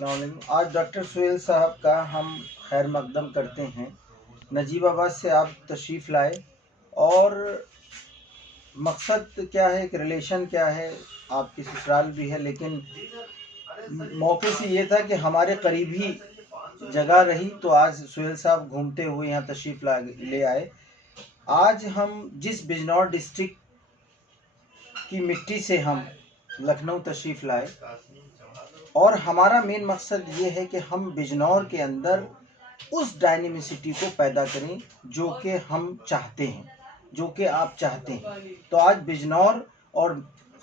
अस्सलाम वालेकुम। आज डॉक्टर सुहेल साहब का हम खैर मकदम करते हैं। नजीबाबाद से आप तशरीफ़ लाए और मकसद क्या है, एक रिलेशन क्या है, आपकी ससुराल भी है, लेकिन मौके से ये था कि हमारे करीब ही जगह रही तो आज सुहेल साहब घूमते हुए यहाँ तशरीफ़ ले आए। आज हम जिस बिजनौर डिस्ट्रिक्ट की मिट्टी से हम लखनऊ तशरीफ़ लाए और हमारा मेन मकसद ये है कि हम बिजनौर के अंदर उस डायनेमिसिटी को पैदा करें जो कि हम चाहते हैं, जो कि आप चाहते हैं। तो आज बिजनौर और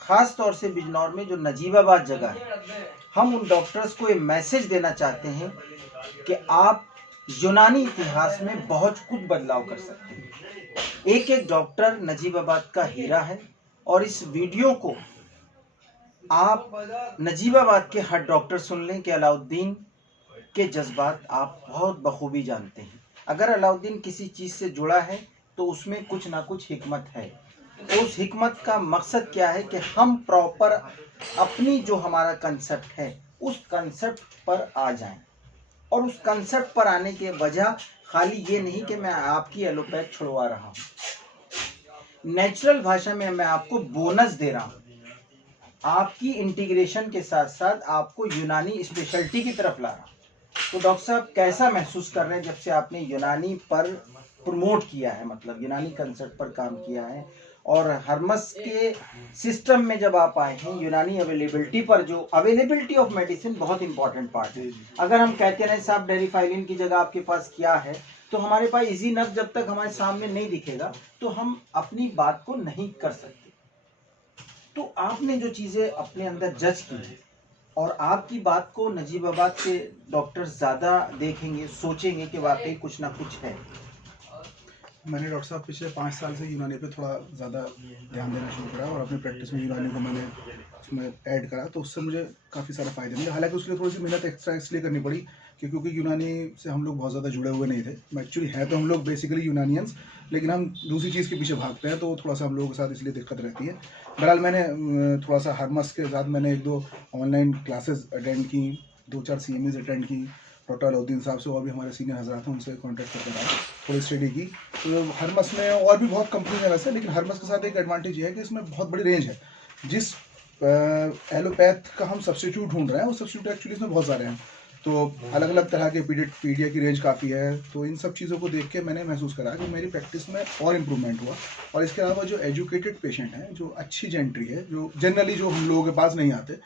ख़ास तौर से बिजनौर में जो नजीबाबाद जगह है, हम उन डॉक्टर्स को ये मैसेज देना चाहते हैं कि आप यूनानी इतिहास में बहुत कुछ बदलाव कर सकते हैं। एक एक डॉक्टर नजीबाबाद का हीरा है और इस वीडियो को आप नजीबाबाद के हर डॉक्टर सुन लें कि अलाउद्दीन के जज्बात आप बहुत बखूबी जानते हैं। अगर अलाउद्दीन किसी चीज़ से जुड़ा है तो उसमें कुछ ना कुछ हिकमत है। तो उस हिकमत का मकसद क्या है कि हम प्रॉपर अपनी जो हमारा कंसेप्ट है उस कंसेप्ट पर आ जाएं। और उस कंसेप्ट पर आने के वजह खाली ये नहीं कि मैं आपकी एलोपैथ छुड़वा रहा हूँ, नेचुरल भाषा में मैं आपको बोनस दे रहा हूँ। आपकी इंटीग्रेशन के साथ साथ आपको यूनानी स्पेशलिटी की तरफ ला रहा हूँ। तो डॉक्टर साहब कैसा महसूस कर रहे हैं जब से आपने यूनानी पर प्रमोट किया है, मतलब यूनानी कंसेप्ट पर काम किया है और हर्मस के सिस्टम में जब आप आए हैं, यूनानी अवेलेबिलिटी पर, जो अवेलेबिलिटी ऑफ मेडिसिन बहुत इंपॉर्टेंट पार्ट है। अगर हम कहते हैं साहब डेरिफाइलिन की जगह आपके पास क्या है, तो हमारे पास इजी नफ जब तक हमारे सामने नहीं दिखेगा तो हम अपनी बात को नहीं कर सकते। तो आपने जो चीज़ें अपने अंदर जज की और आपकी बात को नजीबाबाद के डॉक्टर ज़्यादा देखेंगे, सोचेंगे कि वाकई कुछ ना कुछ है। मैंने डॉक्टर साहब पिछले 5 साल से यूनानी पे थोड़ा ज़्यादा ध्यान देना शुरू करा और अपनी प्रैक्टिस में यूनानी को मैंने उसमें ऐड करा, तो उससे मुझे काफ़ी सारा फ़ायदे मिले। हालांकि उसके लिए थोड़ी सी मेहनत एक्स्ट्रा इसलिए करनी पड़ी क्योंकि यूनानी से हम लोग बहुत ज़्यादा जुड़े हुए नहीं थे। एक्चुअली है तो हम लोग बेसिकली यूनानियंस, लेकिन हम दूसरी चीज़ के पीछे भागते हैं, तो थोड़ा सा हम लोगों के साथ इसलिए दिक्कत रहती है। बहरहाल मैंने थोड़ा सा हर्मस के साथ मैंने 1-2 ऑनलाइन क्लासेस अटेंड की, 2-4 CMEs अटेंड की। डॉक्टर अलाउद्दीन साहब से और भी हमारे सीनियर हजरात हैं, उनसे कॉन्टैक्ट करके रहा, थोड़ी स्टडी की। तो हर्मस में और भी बहुत कंपनीज है वैसे, लेकिन हर्मस के साथ एक एडवांटेज ये है कि इसमें बहुत बड़ी रेंज है। जिस एलोपैथ का हम सब्स्टिट्यूट ढूंढ रहे हैं वो सब्स्टिट्यूट एक्चुअली इसमें बहुत सारे हैं, तो अलग अलग तरह के पीडिया की रेंज काफ़ी है। तो इन सब चीज़ों को देख के मैंने महसूस करा कि मेरी प्रैक्टिस में और इम्प्रूवमेंट हुआ। और इसके अलावा जो एजुकेटेड पेशेंट हैं, जो अच्छी जेंट्री है, जो जनरली जो हम लोगों के पास नहीं आते,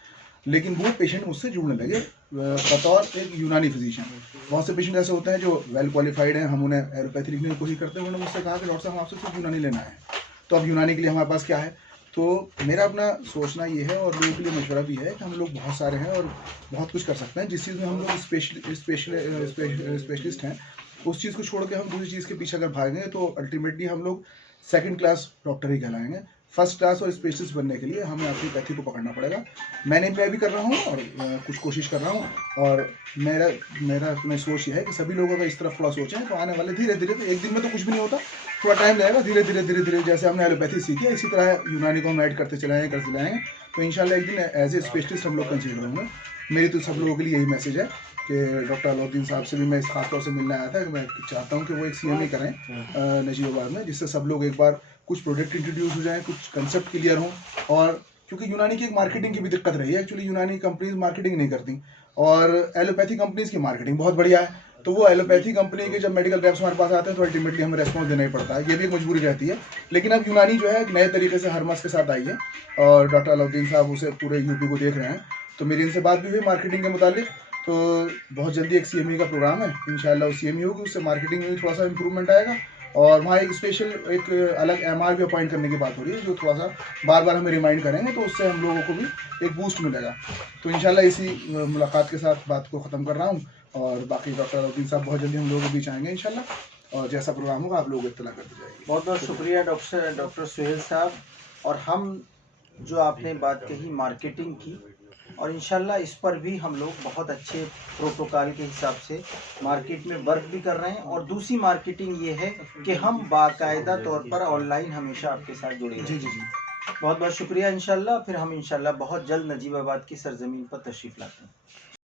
लेकिन वो पेशेंट मुझसे जुड़ने लगे बतौर एक यूनानी फिजिशियन। बहुत से पेशेंट ऐसे होते हैं जो वेल क्वालिफाइड हैं, हम उन्हें एलोपैथी लिखने की कोशिश करते हैं, उन्होंने मुझसे कहा कि डॉक्टर साहब आपसे सिर्फ यूनानी लेना है। तो अब यूनानी के लिए हमारे पास क्या है, तो मेरा अपना सोचना ये है और लोगों के लिए मशवरा भी है कि हम लोग बहुत सारे हैं और बहुत कुछ कर सकते हैं। जिस चीज़ में हम लोग स्पेशलिस्ट हैं, उस चीज़ को छोड़ के हम दूसरी चीज़ के पीछे अगर भागेंगे तो अल्टीमेटली हम लोग सेकंड क्लास डॉक्टर ही कहलाएंगे। फर्स्ट क्लास और स्पेशलिस्ट बनने के लिए हमें एलोपैथी को पकड़ना पड़ेगा। मैं भी कर रहा हूँ और कुछ कोशिश कर रहा हूँ, और मेरा सोच ये है कि सभी लोग अगर इस तरफ थोड़ा सोचें तो आने वाले धीरे धीरे, तो एक दिन में तो कुछ भी नहीं होता, थोड़ा टाइम लगेगा। धीरे धीरे जैसे हमने एलोपैथी सीखी है, इसी तरह यूनानी को हम ऐड करते चलाएंगे, तो इंशाल्लाह एक दिन एज ए स्पेशलिस्ट हम लोग कंसिडर होंगे। मेरी तो सब लोगों के लिए यही मैसेज है कि डॉक्टर अलाउद्दीन साहब से भी मैं इस खास तौर से मिलने आया था कि मैं चाहता हूँ कि वो एक CME करें नजीबाबाद में, जिससे सब लोग एक बार कुछ प्रोडक्ट इंट्रोड्यूस हो जाएं, कुछ कंसेप्ट क्लियर हों। और क्योंकि यूनानी की एक मार्केटिंग की भी दिक्कत रही है, एक्चुअली यूनानी कंपनीज मार्केटिंग नहीं करती और एलोपैथी कंपनीज की मार्केटिंग बहुत बढ़िया है। तो वो एलोपैथी कंपनी के जब मेडिकल रेप्स हमारे पास आते हैं तो अल्टीमेटली हमें रेस्पॉन्स देना ही पड़ता है, ये भी एक मजबूरी रहती है। लेकिन अब यूनानी जो है एक नए तरीके से हर्मस के साथ आई है और डॉक्टर अलाउद्दीन साहब उसे पूरे यूपी को देख रहे हैं, तो मेरी इनसे बात भी हुई मार्केटिंग के मुतालिक। तो बहुत जल्दी एक CME का प्रोग्राम है, इंशाल्लाह वो CME होगी, उससे मार्केटिंग में थोड़ा सा इंप्रूवमेंट आएगा। और वहाँ एक स्पेशल एक अलग MR भी अपॉइंट करने की बात हो रही है, जो थोड़ा सा बार बार हमें रिमाइंड करेंगे, तो उससे हम लोगों को भी एक बूस्ट मिलेगा। तो इंशाल्लाह इसी मुलाकात के साथ बात को ख़त्म कर रहा हूँ, और बाकी डॉक्टर अलाउद्दीन साहब बहुत जल्दी हम लोगों के बीच आएंगे इंशाल्लाह, और जैसा प्रोग्राम होगा आप लोगों को इत्तला कर दी जाएगी। बहुत बहुत शुक्रिया डॉक्टर सुहेल साहब। और हम जो आपने बात कही मार्केटिंग की, और इंशाल्लाह इस पर भी हम लोग बहुत अच्छे प्रोटोकॉल के हिसाब से मार्केट में वर्क भी कर रहे हैं। और दूसरी मार्केटिंग ये है कि हम बाकायदा तौर पर ऑनलाइन हमेशा आपके साथ जुड़े हैं। जी जी जी, बहुत बहुत शुक्रिया। इंशाल्लाह फिर हम इंशाल्लाह बहुत जल्द नजीबाबाद की सरजमीन पर तशरीफ़ लाते हैं।